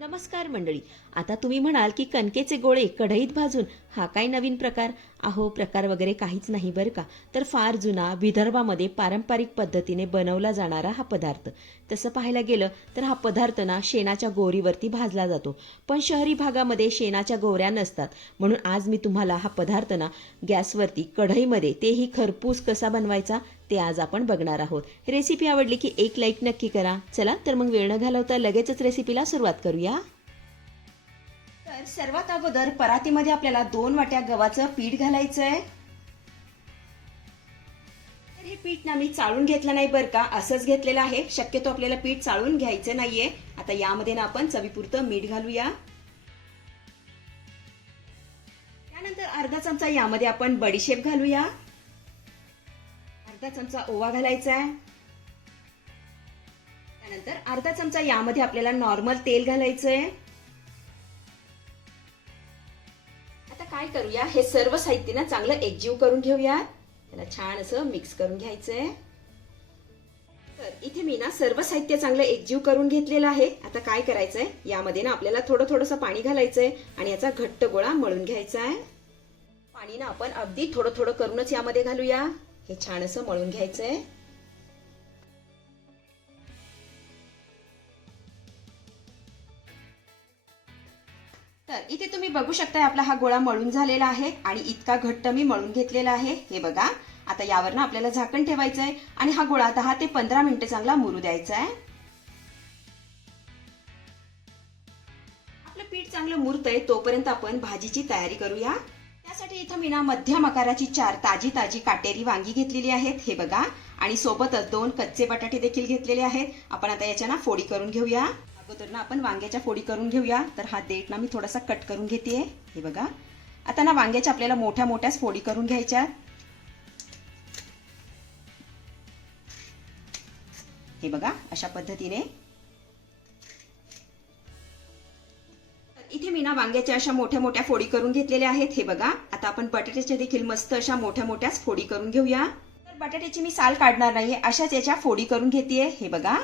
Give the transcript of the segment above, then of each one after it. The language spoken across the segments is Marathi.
नमस्कार मंडळी. आता तुम्ही म्हणाल की कणकेचे गोळे कढईत भाजून हा काय नवीन प्रकार? अहो प्रकार वगैरे काहीच नाही बरं का. तर फार जुना विदर्भामध्ये पारंपरिक पद्धतीने बनवला जाणारा हा पदार्थ. तसं पाहायला गेलं तर हा पदार्थ ना शेणाच्या गोरीवरती भाजला जातो. पण शहरी भागामध्ये शेणाच्या गोवऱ्या नसतात. म्हणून आज मी तुम्हाला हा पदार्थ ना गॅसवरती कढईमध्ये तेही खरपूस कसा बनवायचा ते आज आपण बघणार आहोत. रेसिपी आवडली की एक लाईक नक्की करा. चला तर मग वेळ न घालवता लगेचच रेसिपीला सुरुवात करूया. तर सर्वात अगोदर परातीमध्ये आपल्याला दोन वाट्या गव्हाचं पीठ घालायचं आहे हे पीठ ना मी चाळून घेतलं नाही बरं का. असंच घेतलेलं आहे. शक्यतो आपल्याला पीठ चाळून घ्यायचं नाहीये. आता यामध्ये ना आपण चवीपुरतं मीठ घालूया. त्यानंतर अर्धा चमचा यामध्ये आपण बडीशेप घालूया. अर्धा चमचा ओवा घालायचा आहे त्यानंतर अर्धा चमचा यामध्ये आपल्याला नॉर्मल तेल घालायचंय. आता काय करूया? हे सर्व साहित्य ना चांगलं एकजीव करून घेऊया त्याला छान असं मिक्स करून घ्यायचं आहे तर इथे मी ना सर्व साहित्य चांगलं एकजीव करून घेतलेलं आहे. आता काय करायचं आहे यामध्ये ना आपल्याला थोडं थोडंसं पाणी घालायचं आहे आणि याचा घट्ट गोळा मळून घ्यायचा आहे पाणी ना आपण अगदी थोडं थोडं करूनच यामध्ये घालूया. हे छान असं मळून घ्यायचं आहे तर इथे तुम्ही बघू शकताय आपला हा गोळा मळून झालेला आहे आणि इतका घट्ट मी मळून घेतलेला आहे. हे बघा. आता यावर ना आपल्याला झाकण ठेवायचं आहे आणि हा गोळा दहा ते पंधरा मिनिटं चांगला मुरू द्यायचा आहे आपलं पीठ चांगलं मुरतंय तोपर्यंत आपण भाजीची तयारी करूया. त्यासाठी इथं मी ना मध्यम आकाराची चार ताजी ताजी काटेरी वांगी घेतलेली आहेत हे बघा. आणि सोबतच दोन कच्चे बटाटे देखील घेतलेले आहेत. आपण आता याच्या ना फोडी करून घेऊया. अगोदर ना आपण वांग्याच्या फोडी करून घेऊया. तर हा देठ ना मी थोडासा कट करून घेते हे बघा. आता ना वांग्याच्या आपल्याला मोठ्या मोठ्याच फोडी करून घ्यायच्या हे बघा अशा पद्धतीने. इथे मी ना वांग्याच्या अशा मोठ्या मोठ्या फोडी करून घेतलेल्या आहेत. हे बघा आता आपण बटाट्याच्या देखील मस्त अशा मोठ्या मोठ्याच फोडी करून घेऊया. तर बटाट्याची मी साल काढणार नाहीये अशाच याच्या फोडी करून घेते हे बघा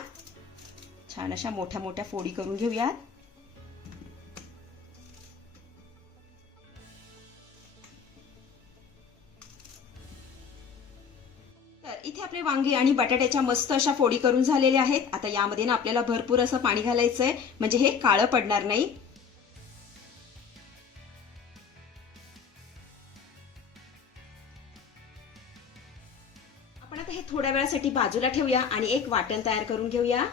छान अशा मोठ्या मोठ्या फोडी करून घेऊयात. इथे आपले वांगे आणि बटाट्याच्या मस्त अशा फोडी करून झालेल्या आहेत. आता यामध्ये ना आपल्याला भरपूर असं पाणी घालायचंय. म्हणजे हे काळं पडणार नाही. आपण आता हे थोड्या वेळासाठी बाजूला ठेवूया आणि एक वाटण तयार करून घेऊया.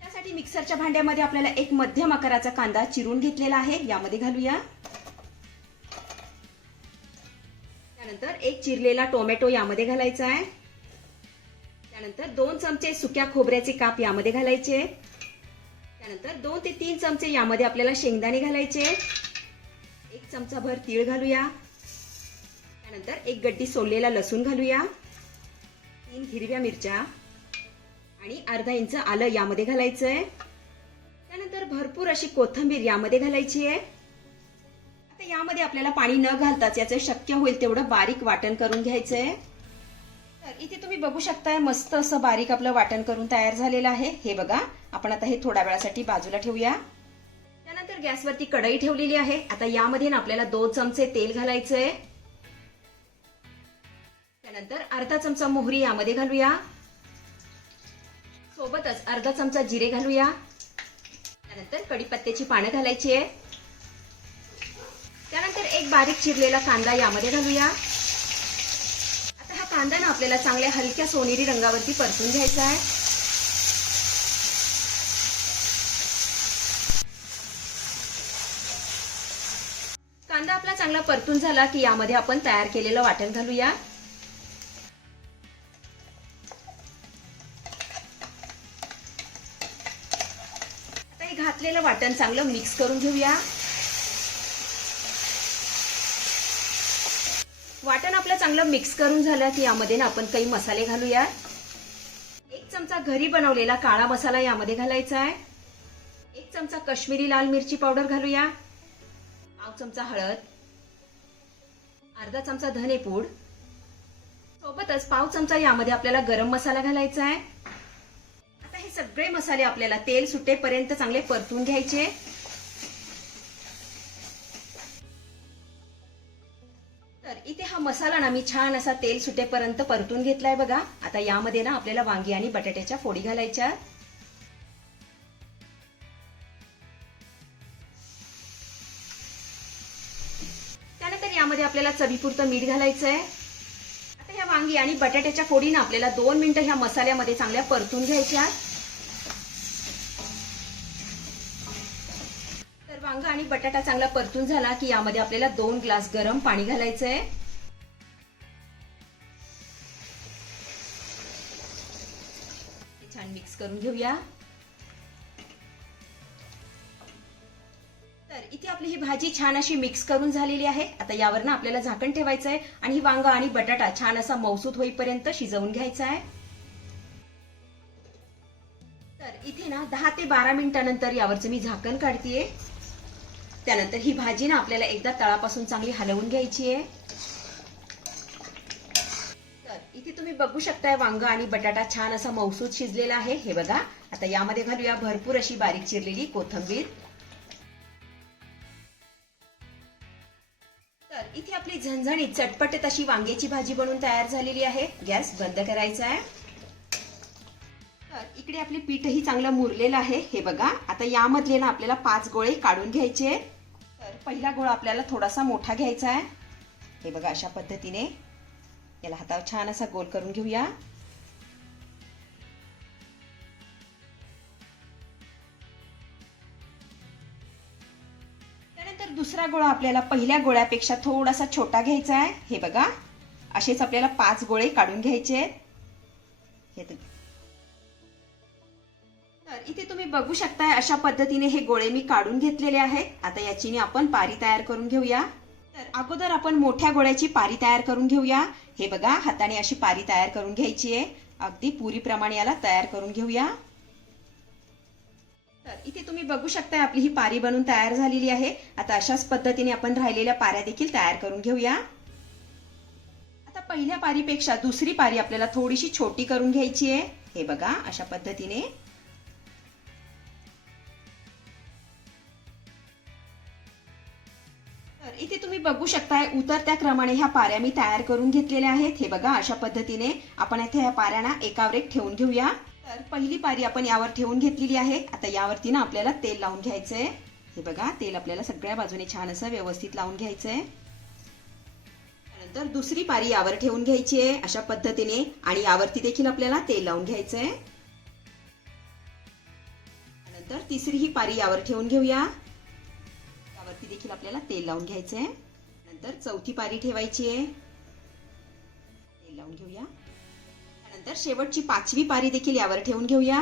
त्यासाठी मिक्सरच्या भांड्यामध्ये आपल्याला एक मध्यम आकाराचा कांदा चिरून घेतलेला आहे. यामध्ये घालूया. त्यानंतर एक चिरलेला टोमॅटो यामध्ये घालायचा आहे. त्यानंतर दोन चमचे सुक्या खोबऱ्याचे काप यामध्ये घालायचे. त्यानंतर दोन ते तीन चमचे यामध्ये आपल्याला शेंगदाणे घालायचे. एक चमचा भर तीळ घालूया. त्यानंतर एक गड्डी सोललेला लसूण घालूया. तीन हिरव्या मिरच्या आणि अर्धा इंच आलं यामध्ये घालायचं आहे त्यानंतर भरपूर अशी कोथिंबीर यामध्ये घालायची आहे. आता यामध्ये आपल्याला पाणी न घालताच याचं शक्य होईल तेवढं बारीक वाटण करून घ्यायचं आहे तर इथे तुम्ही बघू शकताय मस्त असं बारीक आपलं वाटण करून तयार झालेलं आहे. हे बघा आपण आता हे थोड्या वेळासाठी बाजूला ठेवूया. त्यानंतर गॅसवरती कढई ठेवलेली आहे. आता यामध्ये ना आपल्याला दोन चमचे तेल घालायचं आहे त्यानंतर अर्धा चमचा मोहरी यामध्ये घालूया. सोबतच अर्धा चमचा जिरे घालूया. त्यानंतर कढीपत्त्याची पानं घालायची आहे. त्यानंतर एक बारीक चिरलेला कांदा यामध्ये घालूया. कांदा ना आपल्याला चांगल्या हलक्या सोनेरी रंगावरती परतून घ्यायचा आहे. कांदा आपला चांगला परतून झाला की यामध्ये आपण तयार केलेलं वाटण घालूया. घातलेलं वाटण चांगलं मिक्स करून घेऊया. वाटण आपलं चांगलं मिक्स करून झालं की यामध्ये ना आपण काही मसाले घालूया. एक चमचा घरी बनवलेला काळा मसाला यामध्ये घालायचा आहे. एक चमचा कश्मीरी लाल मिरची पावडर घालूया. पाव चमचा हळद. अर्धा चमचा धनेपूड सोबतच पाव चमचा यामध्ये आपल्याला गरम मसाला घालायचा आहे. आता हे सगळे मसाले आपल्याला तेल सुटेपर्यंत चांगले परतून घ्यायचे. मसाला ना मी छान असा तेल सुटेपर्यंत परतून घेतलाय बघा. आता यामध्ये ना आपल्याला वांगी आणि बटाट्याच्या फोडी घालायच्या त्यानंतर यामध्ये आपल्याला चवीपुरतं मीठ घालायचं आहे आता ह्या वांगी आणि बटाट्याच्या फोडी ना आपल्याला दोन मिनिटं ह्या मसाल्यामध्ये चांगल्या परतून घ्यायच्या तर वांग आणि बटाटा चांगला परतून झाला की यामध्ये आपल्याला दोन ग्लास गरम पाणी घालायचं आहे छान मिक्स करून घेऊया. तर इथे आपली ही भाजी छान अशी मिक्स करून झालेली आहे. आता यावर ना आपल्याला झाकण ठेवायचं आहे आणि ही वांगा आणि बटाटा छान असा मौसूद होईपर्यंत शिजवून घ्यायचा आहे. तर इथे ना दहा ते बारा मिनिटानंतर यावरचं मी झाकण काढतीये. त्यानंतर ही भाजी ना आपल्याला एकदा तळापासून चांगली हलवून घ्यायची आहे इथे तुम्ही बघू शकताय वांग आणि बटाटा छान असा मौसूद शिजलेला आहे. हे बघा आता यामध्ये घालूया भरपूर अशी बारीक चिरलेली कोथंबीर. तर इथे आपली झणझणीत चटपटीत अशी वांग्याची भाजी बनवून तयार झालेली आहे. गॅस बंद करायचा आहे. तर इकडे आपले पीठही चांगलं मुरलेलं आहे. हे बघा आता यामधले ना आपल्याला पाच गोळे काढून घ्यायचे. तर पहिला गोळा आपल्याला थोडासा मोठा घ्यायचा आहे. हे बघा अशा पद्धतीने. याला हातावर छान असा गोल करून घेऊया. त्यानंतर दुसरा गोळा आपल्याला पहिल्या गोळ्यापेक्षा थोडासा छोटा घ्यायचा आहे. हे बघा असेच आपल्याला पाच गोळे काढून घ्यायचे आहेत. हे तर तर इथे तुम्ही बघू शकताय अशा पद्धतीने हे गोळे मी काढून घेतलेले आहेत. आता याची आपण पारी तयार करून घेऊया. तर अगोदर आपण मोठ्या गोळ्याची पारी तयार करून घेऊया. हे बघा हाताने अशी पारी तयार करून घ्यायची आहे. अगदी पुरीप्रमाणे याला तयार करून घेऊया. तर इथे तुम्ही बघू शकताय आपली ही पारी बनून तयार झालेली आहे. आता अशाच पद्धतीने आपण राहिलेल्या पाऱ्या देखील तयार करून घेऊया. आता पहिल्या पारीपेक्षा दुसरी पारी आपल्याला थोडीशी छोटी करून घ्यायची आहे. हे बघा अशा पद्धतीने. इथे तुम्ही बघू शकताय उतरत्या क्रमाने ह्या पाऱ्या मी तयार करून घेतलेल्या आहेत. हे बघा अशा पद्धतीने आपण इथे ह्या पाऱ्यांना एकावर एक ठेवून घेऊया. तर पहिली पारी आपण यावर ठेवून घेतलेली आहे. आता यावरती ना आपल्याला तेल लावून घ्यायचंय. हे बघा तेल आपल्याला सगळ्या बाजूने छान असं व्यवस्थित लावून घ्यायचंय. त्यानंतर दुसरी पारी यावर ठेवून घ्यायची आहे अशा पद्धतीने. आणि यावरती देखील आपल्याला तेल लावून घ्यायचंय. त्यानंतर तिसरी ही पारी यावर ठेवून घेऊया. वरती देखील आपल्याला तेल लावून घ्यायचं आहे. नंतर चौथी पारी ठेवायची आहे. तेल लावून घेऊया. त्यानंतर शेवटची पाचवी पारी देखील यावर ठेवून घेऊया.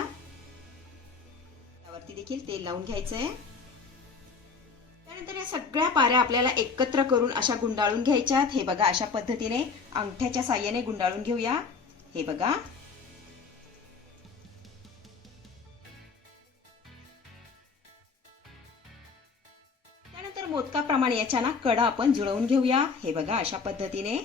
यावरती देखील तेल लावून घ्यायचं आहे. त्यानंतर या सगळ्या पाऱ्या आपल्याला एकत्र करून अशा गुंडाळून घ्यायच्यात. हे बघा अशा पद्धतीने अंगठ्याच्या साह्याने गुंडाळून घेऊया. हे बघा. मोदकाप्रमाणे याच्या ना कडा आपण जुळवून घेऊया. हे बघा अशा पद्धतीने.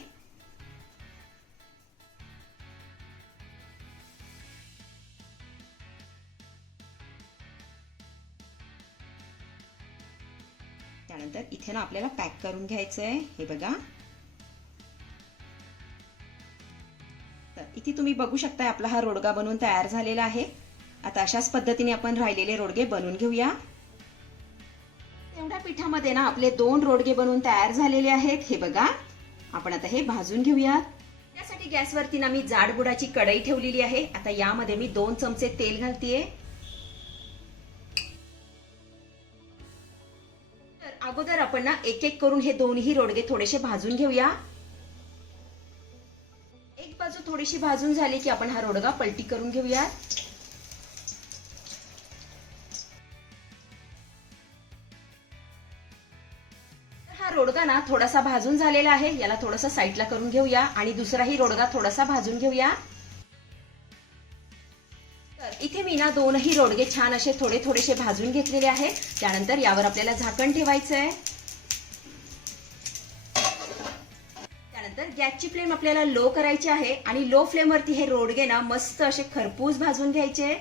त्यानंतर इथे ना आपल्याला पॅक करून घ्यायचंय. हे बघा. तर इथे तुम्ही बघू शकता आपला हा रोडगा बनवून तयार झालेला आहे. आता अशाच पद्धतीने आपण राहिलेले रोडगे बनवून घेऊया. एवढ्या पिठामध्ये ना आपले दोन रोडगे बनवून तयार झालेले आहेत. हे बघा. आपण आता हे भाजून घेऊयात. त्यासाठी गॅसवरती ना मी जाडबुडाची कढई ठेवलेली आहे. आता यामध्ये मी दोन चमचे तेल घालतीये. तर अगोदर आपण ना एक एक करून हे दोन्ही रोडगे थोडेसे भाजून घेऊया. एक बाजू थोडीशी भाजून झाली की आपण हा रोडगा पलटी करून घेऊयात. ना थोडासा भाजून झालेला आहे. याला थोडासा साईडला करून घेऊया आणि दुसराही रोडगा थोडासा भाजून घेऊया. तर इथे मी ना दोनही रोडगे छान असे थोडे थोडेसे भाजून घेतलेले आहेत त्यानंतर यावर आपल्याला झाकण ठेवायचं आहे त्यानंतर गॅसची फ्लेम आपल्याला लो करायची आहे आणि लो फ्लेमवरती हे रोडगे ना मस्त असे खरपूस भाजून घ्यायचे.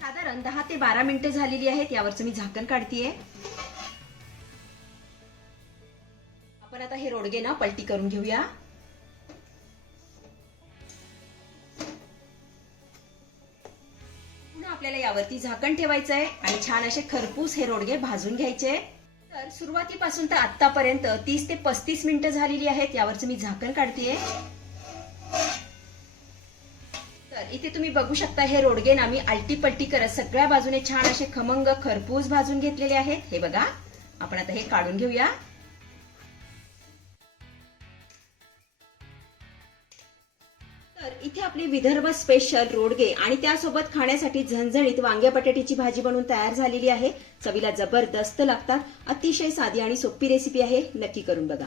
साधारण दहा ते बारा मिनिटं झालेली आहेत. यावरचं मी झाकण काढतीये. आपण आता हे रोडगे ना पलटी करून घेऊया. पुन्हा आपल्याला यावरती झाकण ठेवायचं आहे आणि छान असे खरपूस हे रोडगे भाजून घ्यायचे. तर सुरुवातीपासून तर आतापर्यंत तीस ते पस्तीस मिनिटं झालेली आहेत. यावरचं मी झाकण काढतेय. तर इथे तुम्ही बघू शकता हे रोडगे ना मी आलटी पलटी करत सगळ्या बाजूने छान असे खमंग खरपूस भाजून घेतलेले आहेत. हे बघा आपण आता हे काढून घेऊया. तर इथे आपली विदर्भ स्पेशल रोडगे आणि त्यासोबत खाण्यासाठी झणझणीत वांग्या बटाट्याची भाजी बनवून तयार झालेली आहे. चवीला जबरदस्त लागतात. अतिशय साधी आणि सोपी रेसिपी आहे. नक्की करून बघा.